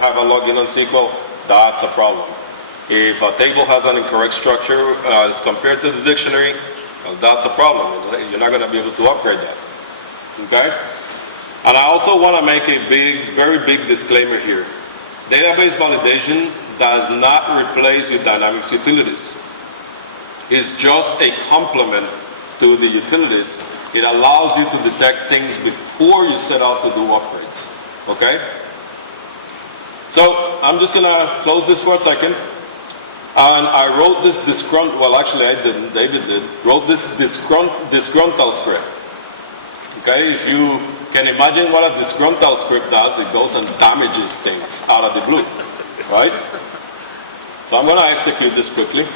have a login on SQL, that's a problem. If a table has an incorrect structure as compared to the dictionary, well, that's a problem. You're not going to be able to upgrade that. Okay? And I also want to make a very big disclaimer here. Database validation does not replace your Dynamics utilities. It's just a complement to the utilities. It allows you to detect things before you set out to do upgrades. Okay? So I'm just going to close this for a second. And I wrote this well, actually I didn't, David did, wrote this disgruntled script. Okay, if you can imagine what a disgruntled script does, it goes and damages things out of the blue, right? So I'm going to execute this quickly.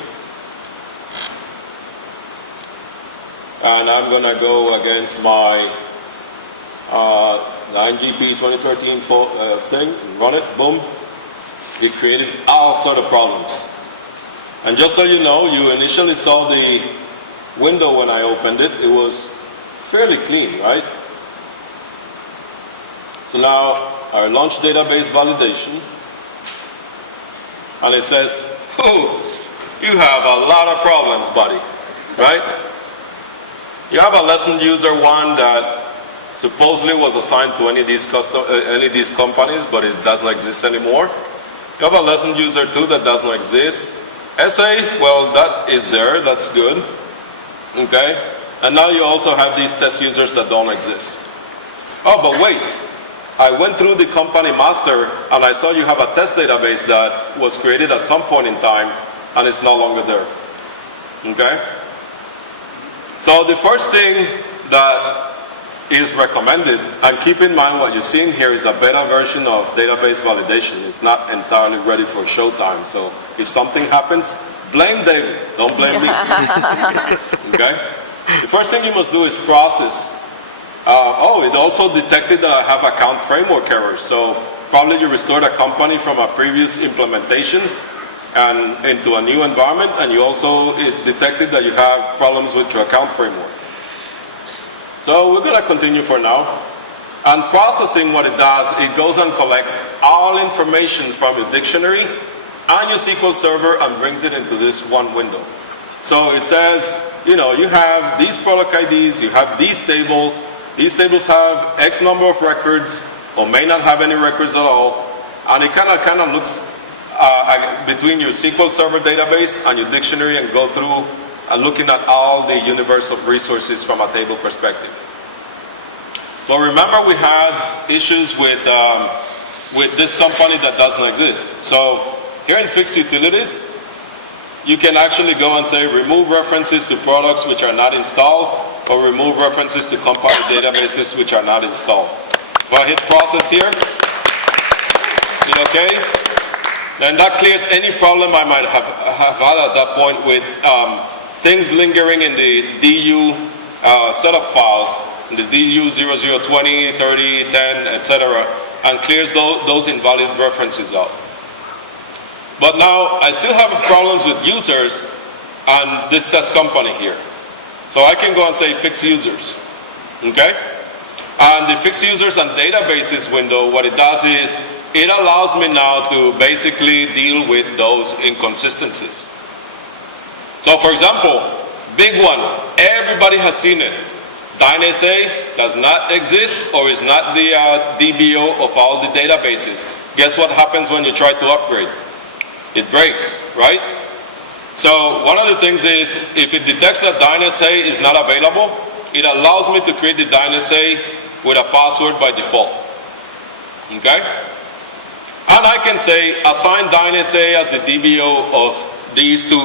And I'm going to go against my 9GP 2013 thing, run it, boom. It created all sort of problems. And just so you know, you initially saw the window when I opened it. It was fairly clean, right? So now I launch database validation. And it says, oh, you have a lot of problems, buddy, right? You have a lesson user one that supposedly was assigned to any of these companies, but it doesn't exist anymore. You have a lesson user two that doesn't exist. SA, well, that is there, that's good. Okay? And now you also have these test users that don't exist. Oh, but wait. I went through the company master and I saw you have a test database that was created at some point in time and it's no longer there. Okay? So the first thing that is recommended, and keep in mind what you're seeing here is a beta version of database validation. It's not entirely ready for showtime. So if something happens, blame David, don't blame me. Okay? The first thing you must do is process. It also detected that I have account framework errors. So probably you restored a company from a previous implementation and into a new environment, and it detected that you have problems with your account framework. So we're going to continue for now. And processing, what it does, it goes and collects all information from your dictionary and your SQL Server and brings it into this one window. So it says, you have these product IDs, you have these tables have X number of records, or may not have any records at all, and it kind of looks between your SQL Server database and your dictionary and go through and looking at all the universe of resources from a table perspective. But remember, we had issues with this company that doesn't exist. So here in Fixed Utilities, you can actually go and say remove references to products which are not installed, or remove references to company databases which are not installed. If I hit process here, is it okay? Then that clears any problem I might have had at that point with things lingering in the DU setup files, the DU 0020, 30, 10, etc., and clears those invalid references out. But now I still have problems with users and this test company here. So I can go and say fix users. Okay? And the fix users and databases window, what it does is it allows me now to basically deal with those inconsistencies. So for example, big one, everybody has seen it. DynSA does not exist or is not the DBO of all the databases. Guess what happens when you try to upgrade? It breaks, right? So one of the things is, if it detects that DynSA is not available, it allows me to create the DynSA with a password by default. Okay? And I can say, assign DynSA as the DBO of these two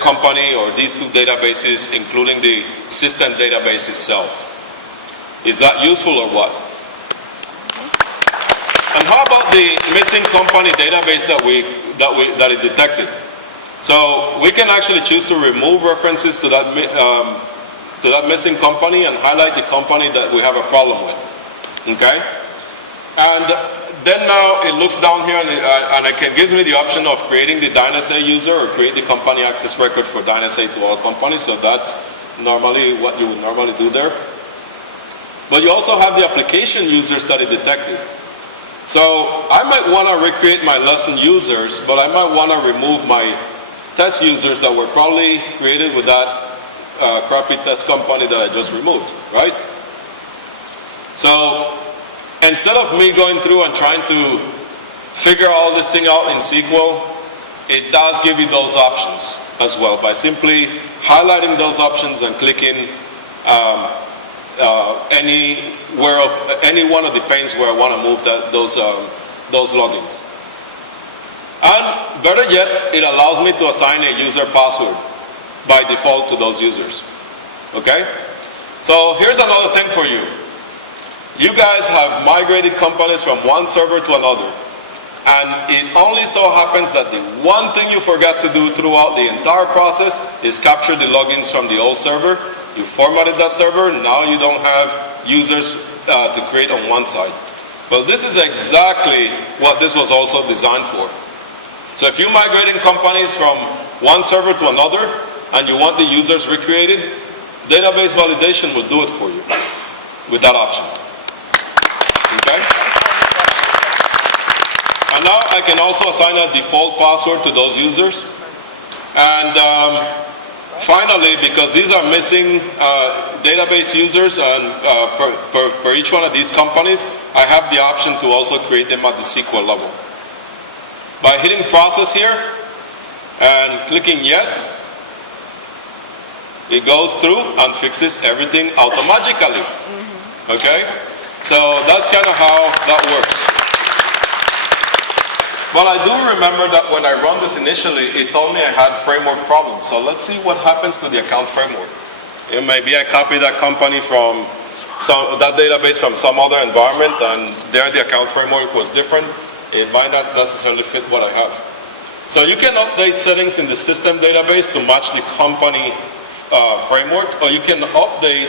company or these two databases, including the system database itself. Is that useful or what? And how about the missing company database that it detected? So we can actually choose to remove references to that missing company and highlight the company that we have a problem with. Okay? And then now it looks down here and it gives me the option of creating the DynSA user or create the company access record for DynSA to all companies. So that's normally what you would normally do there. But you also have the application users that it detected. So I might want to recreate my lesson users, but I might want to remove my test users that were probably created with that crappy test company that I just removed, right? So instead of me going through and trying to figure all this thing out in SQL, it does give you those options as well by simply highlighting those options and clicking any one of the panes where I want to move those logins. And better yet, it allows me to assign a user password by default to those users. Okay? So here's another thing for you. You guys have migrated companies from one server to another. And it only so happens that the one thing you forgot to do throughout the entire process is capture the logins from the old server. You formatted that server, now you don't have users to create on one side. Well, this is exactly what this was also designed for. So if you're migrating companies from one server to another and you want the users recreated, database validation will do it for you with that option. Okay? And now I can also assign a default password to those users. And finally, because these are missing database users and per each one of these companies, I have the option to also create them at the SQL level. By hitting process here and clicking yes, it goes through and fixes everything automatically. Okay? So that's kind of how that works. But I do remember that when I run this initially, it told me I had framework problems. So let's see what happens to the account framework. It may be I copied that company from that database from some other environment, and there the account framework was different. It might not necessarily fit what I have. So you can update settings in the system database to match the company framework, or you can update